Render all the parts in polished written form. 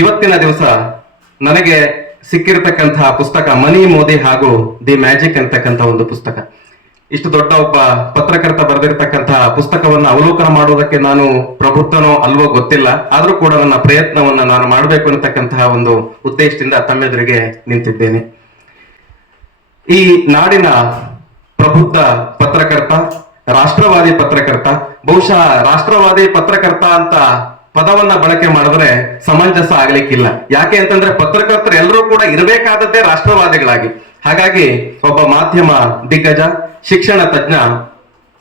ಇವತ್ತಿನ ದಿವಸ ನನಗೆ ಸಿಕ್ಕಿರತಕ್ಕಂತಹ ಪುಸ್ತಕ ಮನಿ ಮೋದಿ ಹಾಗೂ ದಿ ಮ್ಯಾಜಿಕ್ ಅಂತಕ್ಕಂಥ ಒಂದು ಪುಸ್ತಕ. ಇಷ್ಟು ದೊಡ್ಡ ಒಬ್ಬ ಪತ್ರಕರ್ತ ಬರೆದಿರ್ತಕ್ಕಂತಹ ಪುಸ್ತಕವನ್ನು ಅವಲೋಕನ ಮಾಡುವುದಕ್ಕೆ ನಾನು ಪ್ರಬುದ್ಧನೋ ಅಲ್ವೋ ಗೊತ್ತಿಲ್ಲ, ಆದ್ರೂ ಕೂಡ ನನ್ನ ಪ್ರಯತ್ನವನ್ನ ನಾನು ಮಾಡಬೇಕು ಅನ್ನತಕ್ಕಂತಹ ಒಂದು ಉದ್ದೇಶದಿಂದ ತಮ್ಮೆದುರಿಗೆ ನಿಂತಿದ್ದೇನೆ. ಈ ನಾಡಿನ ಪ್ರಬುದ್ಧ ಪತ್ರಕರ್ತ, ರಾಷ್ಟ್ರವಾದಿ ಪತ್ರಕರ್ತ, ಬಹುಶಃ ರಾಷ್ಟ್ರವಾದಿ ಪತ್ರಕರ್ತ ಅಂತ ಪದವನ್ನ ಬಳಕೆ ಮಾಡಿದ್ರೆ ಸಮಂಜಸ ಆಗ್ಲಿಕ್ಕಿಲ್ಲ. ಯಾಕೆ ಅಂತಂದ್ರೆ ಪತ್ರಕರ್ತರು ಎಲ್ಲರೂ ಕೂಡ ಇರಬೇಕಾದದ್ದೇ ರಾಷ್ಟ್ರವಾದಿಗಳಾಗಿ. ಹಾಗಾಗಿ ಒಬ್ಬ ಮಾಧ್ಯಮ ದಿಗ್ಗಜ, ಶಿಕ್ಷಣ ತಜ್ಞ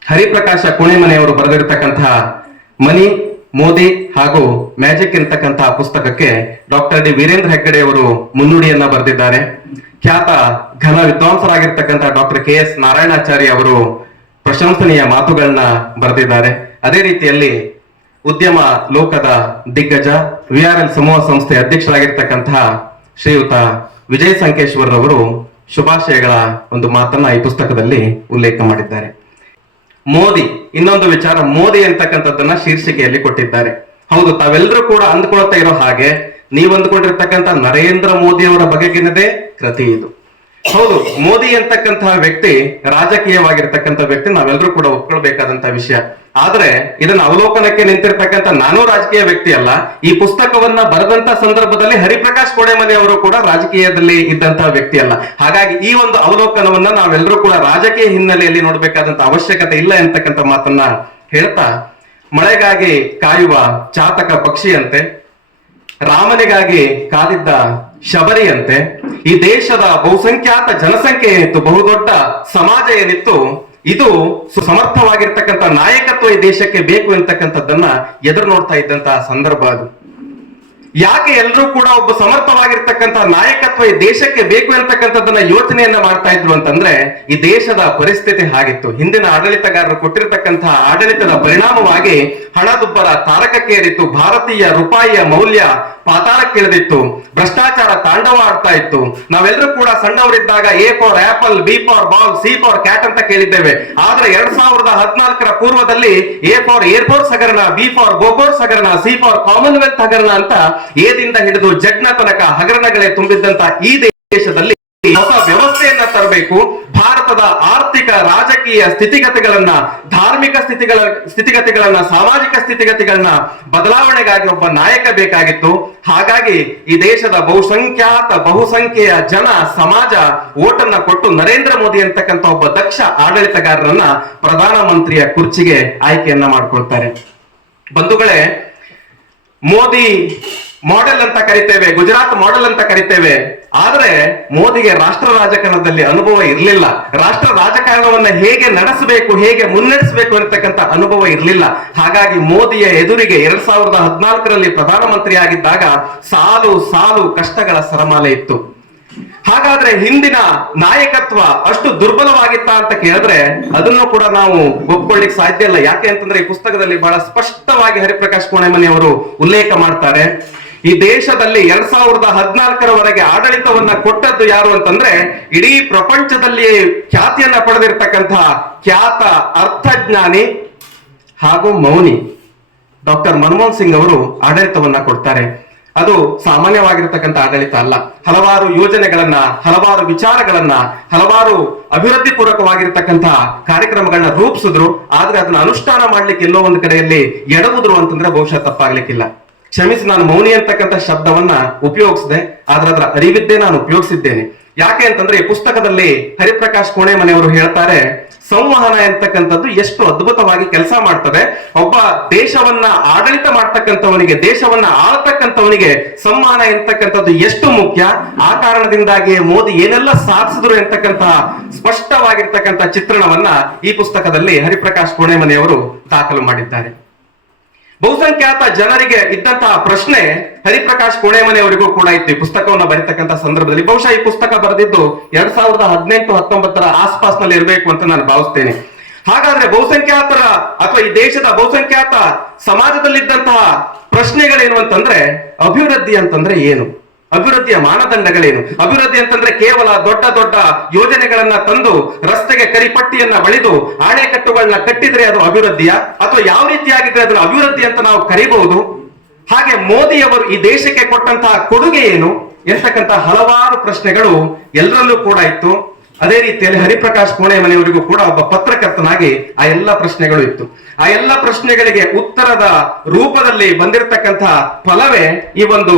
ಹರಿಪ್ರಕಾಶ ಕುಣಿಮನೆಯವರು ಬರೆದಿರತಕ್ಕಂತಹ ಮನಿ ಮೋದಿ ಹಾಗೂ ಮ್ಯಾಜಿಕ್ ಇರತಕ್ಕಂತಹ ಪುಸ್ತಕಕ್ಕೆ ಡಾಕ್ಟರ್ ಡಿ ವೀರೇಂದ್ರ ಹೆಗ್ಗಡೆ ಅವರು ಮುನ್ನುಡಿಯನ್ನ ಬರೆದಿದ್ದಾರೆ. ಖ್ಯಾತ ಘನ ವಿದ್ವಾಂಸರಾಗಿರ್ತಕ್ಕಂತಹ ಡಾಕ್ಟರ್ ಕೆ ಎಸ್ ನಾರಾಯಣಾಚಾರ್ಯ ಅವರು ಪ್ರಶಂಸನೀಯ ಮಾತುಗಳನ್ನ ಬರೆದಿದ್ದಾರೆ. ಅದೇ ರೀತಿಯಲ್ಲಿ ಉದ್ಯಮ ಲೋಕದ ದಿಗ್ಗಜ VRL ಸಮೂಹ ಸಂಸ್ಥೆ ಅಧ್ಯಕ್ಷರಾಗಿರ್ತಕ್ಕಂತಹ ಶ್ರೀಯುತ ವಿಜಯ ಸಂಕೇಶ್ವರ್ ಅವರು ಶುಭಾಶಯಗಳ ಒಂದು ಮಾತನ್ನ ಈ ಪುಸ್ತಕದಲ್ಲಿ ಉಲ್ಲೇಖ ಮಾಡಿದ್ದಾರೆ. ಮೋದಿ, ಇನ್ನೊಂದು ವಿಚಾರ, ಮೋದಿ ಅಂತಕ್ಕಂಥದ್ದನ್ನ ಶೀರ್ಷಿಕೆಯಲ್ಲಿ ಕೊಟ್ಟಿದ್ದಾರೆ. ಹೌದು, ತಾವೆಲ್ಲರೂ ಕೂಡ ಅಂದ್ಕೊಳ್ತಾ ಇರೋ ಹಾಗೆ ನೀವು ಅಂದ್ಕೊಂಡಿರ್ತಕ್ಕಂಥ ನರೇಂದ್ರ ಮೋದಿ ಅವರ ಬಗೆಗಿನದೇ ಕೃತಿ ಇದು. ಹೌದು, ಮೋದಿ ಅಂತಕ್ಕಂತಹ ವ್ಯಕ್ತಿ ರಾಜಕೀಯವಾಗಿರ್ತಕ್ಕಂಥ ವ್ಯಕ್ತಿ, ನಾವೆಲ್ಲರೂ ಕೂಡ ಒಪ್ಕೊಳ್ಬೇಕಾದಂತಹ ವಿಷಯ. ಆದ್ರೆ ಇದನ್ನ ಅವಲೋಕನಕ್ಕೆ ನಿಂತಿರ್ತಕ್ಕಂಥ ನಾನು ರಾಜಕೀಯ ವ್ಯಕ್ತಿ ಅಲ್ಲ. ಈ ಪುಸ್ತಕವನ್ನ ಬರೆದಂತ ಸಂದರ್ಭದಲ್ಲಿ ಹರಿಪ್ರಕಾಶ್ ಕೋಡೆಮನೆ ಅವರು ಕೂಡ ರಾಜಕೀಯದಲ್ಲಿ ಇದ್ದಂತಹ ವ್ಯಕ್ತಿ ಅಲ್ಲ. ಹಾಗಾಗಿ ಈ ಒಂದು ಅವಲೋಕನವನ್ನ ನಾವೆಲ್ಲರೂ ಕೂಡ ರಾಜಕೀಯ ಹಿನ್ನೆಲೆಯಲ್ಲಿ ನೋಡ್ಬೇಕಾದಂತ ಅವಶ್ಯಕತೆ ಇಲ್ಲ ಅಂತಕ್ಕಂಥ ಮಾತನ್ನ ಹೇಳ್ತಾ, ಮಳೆಗಾಗಿ ಕಾಯುವ ಚಾತಕ ಪಕ್ಷಿಯಂತೆ, ರಾಮನಿಗಾಗಿ ಕಾದಿದ್ದ ಶಬರಿಯಂತೆ, ಈ ದೇಶದ ಬಹುಸಂಖ್ಯಾತ ಜನಸಂಖ್ಯೆ ಏನಿತ್ತು, ಬಹುದೊಡ್ಡ ಸಮಾಜ ಏನಿತ್ತು, ಇದು ಸುಸಮರ್ಥವಾಗಿರ್ತಕ್ಕಂಥ ನಾಯಕತ್ವ ಈ ದೇಶಕ್ಕೆ ಬೇಕು ಅಂತಕ್ಕಂಥದ್ದನ್ನ ಎದುರು ನೋಡ್ತಾ ಇದ್ದಂತಹ ಸಂದರ್ಭ ಅದು. ಯಾಕೆ ಎಲ್ಲರೂ ಕೂಡ ಒಬ್ಬ ಸಮರ್ಥವಾಗಿರ್ತಕ್ಕಂಥ ನಾಯಕತ್ವ ಈ ದೇಶಕ್ಕೆ ಬೇಕು ಅಂತಕ್ಕಂಥದ್ದನ್ನ ಯೋಚನೆಯನ್ನ ಮಾಡ್ತಾ ಇದ್ರು ಅಂತಂದ್ರೆ ಈ ದೇಶದ ಪರಿಸ್ಥಿತಿ ಹಾಗಿತ್ತು. ಹಿಂದಿನ ಆಡಳಿತಗಾರರು ಕೊಟ್ಟಿರತಕ್ಕಂತಹ ಆಡಳಿತದ ಪರಿಣಾಮವಾಗಿ ಹಣದುಬ್ಬರ ತಾರಕಕ್ಕೇರಿತ್ತು, ಭಾರತೀಯ ರೂಪಾಯಿಯ ಮೌಲ್ಯ ಪಾತಾಳಕ್ಕಿಳಿದಿತ್ತು, ಭ್ರಷ್ಟಾಚಾರ ತಾಂಡವ ಆಡ್ತಾ ಇತ್ತು. ನಾವೆಲ್ಲರೂ ಕೂಡ ಸಣ್ಣವರಿದ್ದಾಗ A for apple, B for ball, C for cat ಅಂತ ಕೇಳಿದ್ದೇವೆ. ಆದ್ರೆ 2014 ಪೂರ್ವದಲ್ಲಿ A ಫಾರ್ ಏರ್ಫೋರ್ಸ್ ಹಗರಣ, B ಫಾರ್ ಬೋಫೋರ್ಸ್ ಹಗರಣ, C ಫಾರ್ ಕಾಮನ್ವೆಲ್ತ್ ಹಗರಣ ಅಂತ ಏದಿಂದ ಹಿಡಿದು ಜಡ್ನ ತನಕ ಹಗರಣಗಳೇ ತುಂಬಿದ್ದಂತ ಈ ದೇಶದಲ್ಲಿ ಹೊಸ ವ್ಯವಸ್ಥೆಯನ್ನ ತರಬೇಕು. ಭಾರತದ ಆರ್ಥಿಕ ರಾಜಕೀಯ ಸ್ಥಿತಿಗತಿಗಳನ್ನ, ಧಾರ್ಮಿಕ ಸ್ಥಿತಿಗತಿಗಳನ್ನ, ಸಾಮಾಜಿಕ ಸ್ಥಿತಿಗತಿಗಳನ್ನ ಬದಲಾವಣೆಗಾಗಿ ಒಬ್ಬ ನಾಯಕ ಬೇಕಾಗಿತ್ತು. ಹಾಗಾಗಿ ಈ ದೇಶದ ಬಹುಸಂಖ್ಯೆಯ ಜನ ಸಮಾಜ ಓಟನ್ನ ಕೊಟ್ಟು ನರೇಂದ್ರ ಮೋದಿ ಅಂತಕ್ಕಂಥ ಒಬ್ಬ ದಕ್ಷ ಆಡಳಿತಗಾರರನ್ನ ಪ್ರಧಾನಮಂತ್ರಿಯ ಕುರ್ಚಿಗೆ ಆಯ್ಕೆಯನ್ನ ಮಾಡ್ಕೊಳ್ತಾರೆ. ಬಂಧುಗಳೇ, ಮೋದಿ ಮಾಡೆಲ್ ಅಂತ ಕರಿತೇವೆ, ಗುಜರಾತ್ ಮಾಡೆಲ್ ಅಂತ ಕರಿತೇವೆ. ಆದ್ರೆ ಮೋದಿಗೆ ರಾಷ್ಟ್ರ ರಾಜಕಾರಣದಲ್ಲಿ ಅನುಭವ ಇರಲಿಲ್ಲ. ರಾಷ್ಟ್ರ ರಾಜಕಾರಣವನ್ನ ಹೇಗೆ ನಡೆಸಬೇಕು, ಹೇಗೆ ಮುನ್ನಡೆಸಬೇಕು ಅಂತಕ್ಕಂಥ ಅನುಭವ ಇರಲಿಲ್ಲ. ಹಾಗಾಗಿ ಮೋದಿಯ ಎದುರಿಗೆ 2014 ಪ್ರಧಾನಮಂತ್ರಿ ಆಗಿದ್ದಾಗ ಸಾಲು ಸಾಲು ಕಷ್ಟಗಳ ಸರಮಾಲೆ ಇತ್ತು. ಹಾಗಾದ್ರೆ ಹಿಂದಿನ ನಾಯಕತ್ವ ಅಷ್ಟು ದುರ್ಬಲವಾಗಿತ್ತ ಅಂತ ಕೇಳಿದ್ರೆ ಅದನ್ನು ಕೂಡ ನಾವು ಒಪ್ಕೊಳ್ಳಿಕ್ ಸಾಧ್ಯ ಇಲ್ಲ. ಯಾಕೆ ಅಂತಂದ್ರೆ ಈ ಪುಸ್ತಕದಲ್ಲಿ ಬಹಳ ಸ್ಪಷ್ಟವಾಗಿ ಹರಿಪ್ರಕಾಶ್ ಕೋಣೆಮನೆ ಅವರು ಉಲ್ಲೇಖ ಮಾಡ್ತಾರೆ. ಈ ದೇಶದಲ್ಲಿ 2014 ಆಡಳಿತವನ್ನ ಕೊಟ್ಟದ್ದು ಯಾರು ಅಂತಂದ್ರೆ ಇಡೀ ಪ್ರಪಂಚದಲ್ಲಿ ಖ್ಯಾತಿಯನ್ನ ಪಡೆದಿರ್ತಕ್ಕಂತಹ ಖ್ಯಾತ ಅರ್ಥಜ್ಞಾನಿ ಹಾಗೂ ಮೌನಿ ಡಾಕ್ಟರ್ ಮನಮೋಹನ್ ಸಿಂಗ್ ಅವರು ಆಡಳಿತವನ್ನ ಕೊಡ್ತಾರೆ. ಅದು ಸಾಮಾನ್ಯವಾಗಿರ್ತಕ್ಕಂಥ ಆಡಳಿತ ಅಲ್ಲ. ಹಲವಾರು ಯೋಜನೆಗಳನ್ನ, ಹಲವಾರು ವಿಚಾರಗಳನ್ನ, ಹಲವಾರು ಅಭಿವೃದ್ಧಿ ಪೂರ್ವಕವಾಗಿರ್ತಕ್ಕಂತಹ ಕಾರ್ಯಕ್ರಮಗಳನ್ನ ರೂಪಿಸಿದ್ರು. ಆದ್ರೆ ಅದನ್ನ ಅನುಷ್ಠಾನ ಮಾಡ್ಲಿಕ್ಕೆ ಎಲ್ಲೋ ಒಂದು ಕಡೆಯಲ್ಲಿ ಎಡವುದ್ರು ಅಂತಂದ್ರೆ ಬಹುಶಃ ತಪ್ಪಾಗ್ಲಿಕ್ಕಿಲ್ಲ. ಕ್ಷಮಿಸಿ, ನಾನು ಮೌನಿ ಅಂತಕ್ಕಂಥ ಶಬ್ದವನ್ನ ಉಪಯೋಗಿಸಿದೆ, ಆದ್ರೆ ಅದರ ಅರಿವಿದ್ದೇ ನಾನು ಉಪಯೋಗಿಸಿದ್ದೇನೆ. ಯಾಕೆ ಅಂತಂದ್ರೆ ಈ ಪುಸ್ತಕದಲ್ಲಿ ಹರಿಪ್ರಕಾಶ್ ಕೋಣೆಮನೆಯವರು ಹೇಳ್ತಾರೆ, ಸಂವಹನ ಎಂತಕ್ಕಂಥದ್ದು ಎಷ್ಟು ಅದ್ಭುತವಾಗಿ ಕೆಲಸ ಮಾಡ್ತದೆ. ಒಬ್ಬ ದೇಶವನ್ನ ಆಡಳಿತ ಮಾಡ್ತಕ್ಕಂಥವನಿಗೆ, ದೇಶವನ್ನ ಆಳ್ತಕ್ಕಂಥವನಿಗೆ ಸಂವಹನ ಎಂತಕ್ಕಂಥದ್ದು ಎಷ್ಟು ಮುಖ್ಯ. ಆ ಕಾರಣದಿಂದಾಗಿ ಮೋದಿ ಏನೆಲ್ಲ ಸಾಧಿಸಿದ್ರು ಎಂತಕ್ಕಂತಹ ಸ್ಪಷ್ಟವಾಗಿರ್ತಕ್ಕಂಥ ಚಿತ್ರಣವನ್ನ ಈ ಪುಸ್ತಕದಲ್ಲಿ ಹರಿಪ್ರಕಾಶ್ ಕೋಣೆಮನೆಯವರು ದಾಖಲು ಮಾಡಿದ್ದಾರೆ. ಬಹುಸಂಖ್ಯಾತ ಜನರಿಗೆ ಇದ್ದಂತಹ ಪ್ರಶ್ನೆ ಹರಿಪ್ರಕಾಶ್ ಕೋಣೆಮನೆಯವರಿಗೂ ಕೂಡ ಇತ್ತು ಈ ಪುಸ್ತಕವನ್ನು ಬರೀತಕ್ಕಂಥ ಸಂದರ್ಭದಲ್ಲಿ. ಬಹುಶಃ ಈ ಪುಸ್ತಕ ಬರೆದಿದ್ದು 2018-19 ಆಸ್ಪಾಸ್ನಲ್ಲಿ ಇರಬೇಕು ಅಂತ ನಾನು ಭಾವಿಸ್ತೇನೆ. ಹಾಗಾದ್ರೆ ಬಹುಸಂಖ್ಯಾತರ ಅಥವಾ ಈ ದೇಶದ ಬಹುಸಂಖ್ಯಾತ ಸಮಾಜದಲ್ಲಿದ್ದಂತಹ ಪ್ರಶ್ನೆಗಳೇನು ಅಂತಂದ್ರೆ, ಅಭಿವೃದ್ಧಿ ಅಂತಂದ್ರೆ ಏನು, ಅಭಿವೃದ್ಧಿಯ ಮಾನದಂಡಗಳೇನು? ಅಭಿವೃದ್ಧಿ ಅಂತಂದ್ರೆ ಕೇವಲ ದೊಡ್ಡ ದೊಡ್ಡ ಯೋಜನೆಗಳನ್ನ ತಂದು ರಸ್ತೆಗೆ ಕರಿಪಟ್ಟಿಯನ್ನ ಬಳಿದು ಅಣೆಕಟ್ಟುಗಳನ್ನ ಕಟ್ಟಿದ್ರೆ ಅದು ಅಭಿವೃದ್ಧಿಯ, ಅಥವಾ ಯಾವ ರೀತಿಯಾಗಿದ್ರೆ ಅದನ್ನು ಅಭಿವೃದ್ಧಿ ಅಂತ ನಾವು ಕರೀಬಹುದು? ಹಾಗೆ ಮೋದಿಯವರು ಈ ದೇಶಕ್ಕೆ ಕೊಟ್ಟಂತಹ ಕೊಡುಗೆ ಏನು ಎಂತಕ್ಕಂತಹ ಹಲವಾರು ಪ್ರಶ್ನೆಗಳು ಎಲ್ಲರಲ್ಲೂ ಕೂಡ ಇತ್ತು. ಅದೇ ರೀತಿಯಲ್ಲಿ ಹರಿಪ್ರಕಾಶ್ ಕೋಣೆ ಮನೆಯವರಿಗೂ ಕೂಡ ಒಬ್ಬ ಪತ್ರಕರ್ತನಾಗಿ ಆ ಎಲ್ಲ ಪ್ರಶ್ನೆಗಳು ಇತ್ತು. ಆ ಎಲ್ಲ ಪ್ರಶ್ನೆಗಳಿಗೆ ಉತ್ತರದ ರೂಪದಲ್ಲಿ ಬಂದಿರತಕ್ಕಂತಹ ಫಲವೇ ಈ ಒಂದು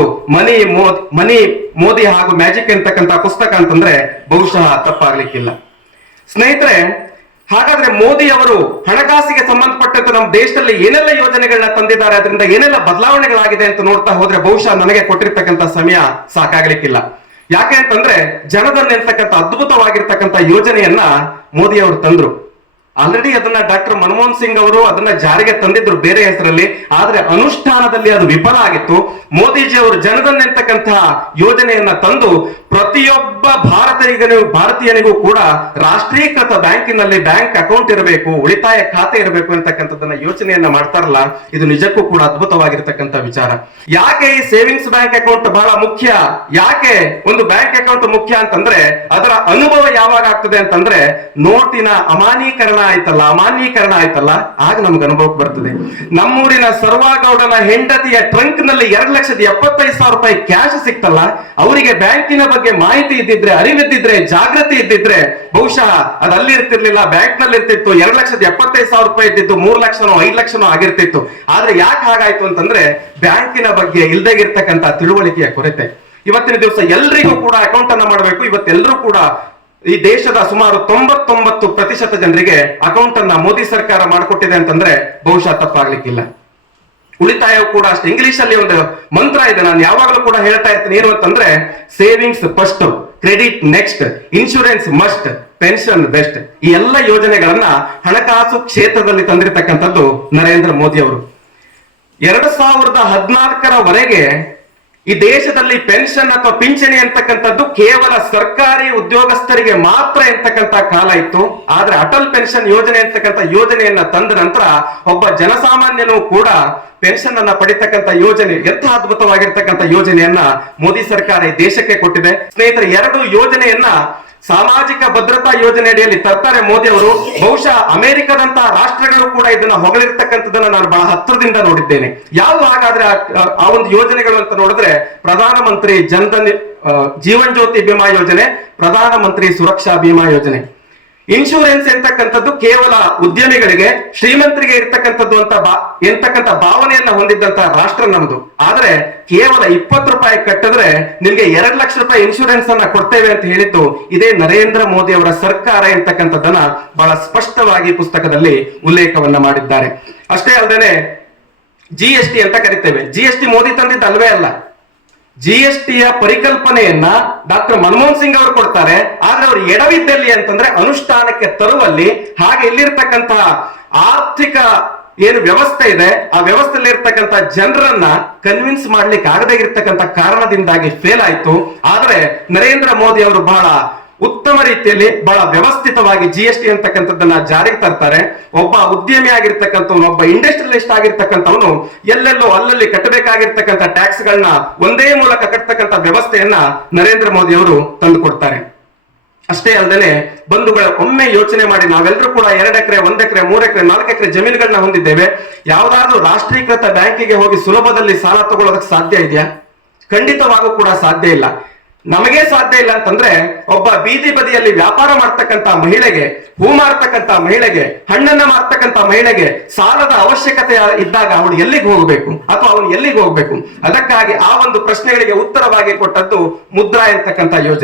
ಮನಿ ಮೋದಿ ಹಾಗೂ ಮ್ಯಾಜಿಕ್ ಎಂತಕ್ಕಂತಹ ಪುಸ್ತಕ ಅಂತಂದ್ರೆ ಬಹುಶಃ ತಪ್ಪಾಗ್ಲಿಕ್ಕಿಲ್ಲ. ಸ್ನೇಹಿತರೆ, ಹಾಗಾದ್ರೆ ಮೋದಿ ಅವರು ಹಣಕಾಸಿಗೆ ಸಂಬಂಧಪಟ್ಟಂತೆ ನಮ್ಮ ದೇಶದಲ್ಲಿ ಏನೆಲ್ಲ ಯೋಜನೆಗಳನ್ನ ತಂದಿದ್ದಾರೆ, ಅದರಿಂದ ಏನೆಲ್ಲ ಬದಲಾವಣೆಗಳಾಗಿದೆ ಅಂತ ನೋಡ್ತಾ ಹೋದ್ರೆ ಬಹುಶಃ ನನಗೆ ಕೊಟ್ಟಿರ್ತಕ್ಕಂಥ ಸಮಯ ಸಾಕಾಗ್ಲಿಕ್ಕಿಲ್ಲ. ಯಾಕೆ ಅಂತಂದ್ರೆ ಜನಧನ್ ಎಂತಕ್ಕಂಥ ಅದ್ಭುತವಾಗಿರ್ತಕ್ಕಂಥ ಯೋಜನೆಯನ್ನ ಮೋದಿ ಅವರು ತಂದ್ರು. ಆಲ್ರೆಡಿ ಅದನ್ನ ಡಾಕ್ಟರ್ ಮನಮೋಹನ್ ಸಿಂಗ್ ಅವರು ಅದನ್ನ ಜಾರಿಗೆ ತಂದಿದ್ರು ಬೇರೆ ಹೆಸರಲ್ಲಿ, ಆದ್ರೆ ಅನುಷ್ಠಾನದಲ್ಲಿ ಅದು ವಿಫಲ ಆಗಿತ್ತು. ಮೋದಿಜಿ ಅವರು ಜನಧನ್ ಎಂತಕ್ಕಂತಹ ಯೋಜನೆಯನ್ನ ತಂದು ಪ್ರತಿಯೊಬ್ಬ ಭಾರತೀಯನಿಗೂ ಕೂಡ ರಾಷ್ಟ್ರೀಕೃತ ಬ್ಯಾಂಕಿನಲ್ಲಿ ಬ್ಯಾಂಕ್ ಅಕೌಂಟ್ ಇರಬೇಕು, ಉಳಿತಾಯ ಖಾತೆ ಇರಬೇಕು ಅಂತಕ್ಕಂಥದ್ದನ್ನ ಯೋಚನೆಯನ್ನ ಮಾಡ್ತಾರಲ್ಲ, ಇದು ನಿಜಕ್ಕೂ ಕೂಡ ಅದ್ಭುತವಾಗಿರ್ತಕ್ಕಂಥ ವಿಚಾರ. ಯಾಕೆ ಈ ಸೇವಿಂಗ್ಸ್ ಬ್ಯಾಂಕ್ ಅಕೌಂಟ್ ಬಹಳ ಮುಖ್ಯ, ಯಾಕೆ ಒಂದು ಬ್ಯಾಂಕ್ ಅಕೌಂಟ್ ಮುಖ್ಯ ಅಂತಂದ್ರೆ ಅದರ ಅನುಭವ ಯಾವಾಗ ಆಗ್ತದೆ ಅಂತಂದ್ರೆ ನೋಟಿನ ಅಮಾನ್ಯೀಕರಣ ಆಯ್ತಲ್ಲ ಆಗ ನಮ್ಗೆ ಅನುಭವಕ್ಕೆ ಬರ್ತದೆ. ನಮ್ಮೂರಿನ ಸರ್ವಾಗೌಡನ ಹೆಂಡತಿಯ ಟ್ರಂಕ್ ನಲ್ಲಿ 2,75,000 ರೂಪಾಯಿ ಕ್ಯಾಶ್ ಸಿಕ್ತಲ್ಲ, ಅವರಿಗೆ ಬ್ಯಾಂಕಿನ ಬಗ್ಗೆ ಮಾಹಿತಿ ಇದ್ದಿದ್ರೆ, ಅರಿವಿದ್ದಿದ್ರೆ, ಜಾಗೃತಿ ಇದ್ದಿದ್ರೆ ಬಹುಶಃ ಅದು ಅಲ್ಲಿ ಇರ್ತಿರ್ಲಿಲ್ಲ, ಬ್ಯಾಂಕ್ ನಲ್ಲಿ ಇರ್ತಿತ್ತು. 2,75,000 ರೂಪಾಯಿ ಇದ್ದಿತ್ತು 3 ಲಕ್ಷನೋ 5 ಲಕ್ಷನೋ ಆಗಿರ್ತಿತ್ತು. ಆದ್ರೆ ಯಾಕೆ ಹಾಗಾಯ್ತು ಅಂತಂದ್ರೆ ಬ್ಯಾಂಕಿನ ಬಗ್ಗೆ ಇಲ್ದಾಗಿರ್ತಕ್ಕಂಥ ತಿಳುವಳಿಕೆಯ ಕೊರತೆ. ಇವತ್ತಿನ ದಿವಸ ಎಲ್ರಿಗೂ ಕೂಡ ಅಕೌಂಟ್ ಅನ್ನ ಮಾಡಬೇಕು. ಇವತ್ತೆಲ್ಲರೂ ಕೂಡ ಈ ದೇಶದ ಸುಮಾರು 99% ಜನರಿಗೆ ಅಕೌಂಟ್ ಅನ್ನ ಮೋದಿ ಸರ್ಕಾರ ಮಾಡಿಕೊಟ್ಟಿದೆ ಅಂತಂದ್ರೆ ಬಹುಶಃ ತಪ್ಪಾಗ್ಲಿಕ್ಕಿಲ್ಲ. ಉಳಿತಾಯವು ಕೂಡ ಅಷ್ಟೇ. ಇಂಗ್ಲಿಷ್ ಅಲ್ಲಿ ಒಂದು ಮಂತ್ರ ಇದೆ, ನಾನು ಯಾವಾಗಲೂ ಕೂಡ ಹೇಳ್ತಾ ಇರ್ತೀನಿ, ಏನು ಅಂತಂದ್ರೆ savings first, credit next, insurance must, pension best. ಈ ಎಲ್ಲ ಯೋಜನೆಗಳನ್ನ ಹಣಕಾಸು ಕ್ಷೇತ್ರದಲ್ಲಿ ತಂದಿರತಕ್ಕಂಥದ್ದು ನರೇಂದ್ರ ಮೋದಿ ಅವರು. 2014 ಈ ದೇಶದಲ್ಲಿ ಪೆನ್ಷನ್ ಅಥವಾ ಪಿಂಚಣಿ ಅಂತಕ್ಕಂಥದ್ದು ಕೇವಲ ಸರ್ಕಾರಿ ಉದ್ಯೋಗಸ್ಥರಿಗೆ ಮಾತ್ರ ಎಂತಕ್ಕಂಥ ಕಾಲ ಇತ್ತು. ಆದ್ರೆ ಅಟಲ್ ಪೆನ್ಷನ್ ಯೋಜನೆ ಅಂತಕ್ಕಂಥ ಯೋಜನೆಯನ್ನ ತಂದ ನಂತರ ಒಬ್ಬ ಜನಸಾಮಾನ್ಯನು ಕೂಡ ಪೆನ್ಷನ್ ಅನ್ನ ಪಡಿತಕ್ಕಂಥ ಯೋಜನೆ, ಎಂಥ ಅದ್ಭುತವಾಗಿರ್ತಕ್ಕಂಥ ಯೋಜನೆಯನ್ನ ಮೋದಿ ಸರ್ಕಾರ ಈ ದೇಶಕ್ಕೆ ಕೊಟ್ಟಿದೆ. ಸ್ನೇಹಿತರೆ, 2 ಯೋಜನೆಯನ್ನ ಸಾಮಾಜಿಕ ಭದ್ರತಾ ಯೋಜನೆ ಅಡಿಯಲ್ಲಿ ತರ್ತಾರೆ ಮೋದಿ ಅವರು. ಬಹುಶಃ ಅಮೆರಿಕದಂತಹ ರಾಷ್ಟ್ರಗಳು ಕೂಡ ಇದನ್ನ ಹೊಗಳಿರ್ತಕ್ಕಂಥದ್ದನ್ನ ನಾನು ಬಹಳ ಹತ್ತಿರದಿಂದ ನೋಡಿದ್ದೇನೆ. ಯಾವುದು ಹಾಗಾದ್ರೆ ಆ ಒಂದು ಯೋಜನೆಗಳು ಅಂತ ನೋಡಿದ್ರೆ ಪ್ರಧಾನಮಂತ್ರಿ ಜನಧನ್ ಜೀವನ್ ಜ್ಯೋತಿ ಬಿಮಾ ಯೋಜನೆ, ಪ್ರಧಾನಮಂತ್ರಿ ಸುರಕ್ಷಾ ಬಿಮಾ ಯೋಜನೆ. ಇನ್ಶೂರೆನ್ಸ್ ಎಂತಕ್ಕಂಥದ್ದು ಕೇವಲ ಉದ್ಯಮಿಗಳಿಗೆ, ಶ್ರೀಮಂತರಿಗೆ ಇರ್ತಕ್ಕಂಥದ್ದು ಎಂತಕ್ಕಂಥ ಭಾವನೆಯನ್ನ ಹೊಂದಿದ್ದಂತ ರಾಷ್ಟ್ರ ನಮ್ದು. ಆದ್ರೆ ಕೇವಲ 20 ರೂಪಾಯಿ ಕಟ್ಟಿದ್ರೆ ನಿಮ್ಗೆ 2 ಲಕ್ಷ ರೂಪಾಯಿ ಇನ್ಶೂರೆನ್ಸ್ ಅನ್ನ ಕೊಡ್ತೇವೆ ಅಂತ ಹೇಳಿದ್ದು ಇದೇ ನರೇಂದ್ರ ಮೋದಿ ಅವರ ಸರ್ಕಾರ ಎಂತಕ್ಕಂಥದ್ದನ್ನ ಬಹಳ ಸ್ಪಷ್ಟವಾಗಿ ಪುಸ್ತಕದಲ್ಲಿ ಉಲ್ಲೇಖವನ್ನ ಮಾಡಿದ್ದಾರೆ. ಅಷ್ಟೇ ಅಲ್ಲದೆ GST ಅಂತ ಕರಿತೇವೆ. GST ಮೋದಿ ತಂದಿದ್ದ ಅಲ್ವೇ ಅಲ್ಲ. GSTಯ ಪರಿಕಲ್ಪನೆಯನ್ನ ಡಾಕ್ಟರ್ ಮನಮೋಹನ್ ಸಿಂಗ್ ಅವರು ಕೊಡ್ತಾರೆ. ಆದ್ರೆ ಅವರು ಎಡವಿದ್ದಲ್ಲಿ ಅಂತಂದ್ರೆ ಅನುಷ್ಠಾನಕ್ಕೆ ತರುವಲ್ಲಿ, ಹಾಗೆ ಇಲ್ಲಿರ್ತಕ್ಕಂತಹ ಆರ್ಥಿಕ ಏನು ವ್ಯವಸ್ಥೆ ಇದೆ ಆ ವ್ಯವಸ್ಥೆಯಲ್ಲಿ ಇರ್ತಕ್ಕಂಥ ಜನರನ್ನ ಕನ್ವಿನ್ಸ್ ಮಾಡ್ಲಿಕ್ಕೆ ಆಗದೇ ಇರ್ತಕ್ಕಂಥ ಕಾರಣದಿಂದಾಗಿ ಫೇಲ್ ಆಯ್ತು. ಆದ್ರೆ ನರೇಂದ್ರ ಮೋದಿ ಅವರು ಬಹಳ ಉತ್ತಮ ರೀತಿಯಲ್ಲಿ ಬಹಳ ವ್ಯವಸ್ಥಿತವಾಗಿ GST ಅಂತಕ್ಕಂಥದ್ದನ್ನ ಜಾರಿಗೆ ತರ್ತಾರೆ. ಒಬ್ಬ ಉದ್ಯಮಿ ಆಗಿರ್ತಕ್ಕಂಥವನು, ಒಬ್ಬ ಇಂಡಸ್ಟ್ರಿಯಲಿಸ್ಟ್ ಆಗಿರ್ತಕ್ಕಂಥವನು ಎಲ್ಲೆಲ್ಲೋ ಅಲ್ಲಲ್ಲಿ ಕಟ್ಟಬೇಕಾಗಿರ್ತಕ್ಕಂಥ ಟ್ಯಾಕ್ಸ್ ಗಳನ್ನ ಒಂದೇ ಮೂಲಕ ಕಟ್ಟತಕ್ಕಂಥ ವ್ಯವಸ್ಥೆಯನ್ನ ನರೇಂದ್ರ ಮೋದಿ ಅವರು ತಂದು ಕೊಡ್ತಾರೆ. ಅಷ್ಟೇ ಅಲ್ಲದೆ ಬಂಧುಗಳ ಒಮ್ಮೆ ಯೋಚನೆ ಮಾಡಿ, ನಾವೆಲ್ಲರೂ ಕೂಡ 2 ಎಕರೆ 1 ಎಕರೆ 3 ಎಕರೆ 4 ಎಕರೆ ಜಮೀನುಗಳನ್ನ ಹೊಂದಿದ್ದೇವೆ. ಯಾವ್ದಾದ್ರೂ ರಾಷ್ಟ್ರೀಕೃತ ಬ್ಯಾಂಕಿಗೆ ಹೋಗಿ ಸುಲಭದಲ್ಲಿ ಸಾಲ ತಗೊಳ್ಳೋದಕ್ಕೆ ಸಾಧ್ಯ ಇದೆಯಾ? ಖಂಡಿತವಾಗೂ ಕೂಡ ಸಾಧ್ಯ ಇಲ್ಲ. ನಮಗೆ ಸಾಧ್ಯ ಇಲ್ಲ ಅಂತಂದ್ರೆ ಒಬ್ಬ ಬೀದಿ ಬದಿಯಲ್ಲಿ ವ್ಯಾಪಾರ ಮಾಡ್ತಕ್ಕಂಥ ಮಹಿಳೆಗೆ, ಹೂ ಮಾರ್ತಕ್ಕಂಥ ಮಹಿಳೆಗೆ, ಹಣ್ಣನ್ನ ಮಾರ್ತಕ್ಕಂಥ ಮಹಿಳೆಗೆ ಸಾಲದ ಅವಶ್ಯಕತೆ ಇದ್ದಾಗ ಅವಳು ಎಲ್ಲಿಗೆ ಹೋಗಬೇಕು ಅಥವಾ ಅವನು ಎಲ್ಲಿಗೆ ಹೋಗ್ಬೇಕು? ಅದಕ್ಕಾಗಿ ಆ ಒಂದು ಪ್ರಶ್ನೆಗಳಿಗೆ ಉತ್ತರವಾಗಿ ಕೊಟ್ಟದ್ದು ಮುದ್ರಾ ಎಂತಕ್ಕಂಥ ಯೋಜನೆ.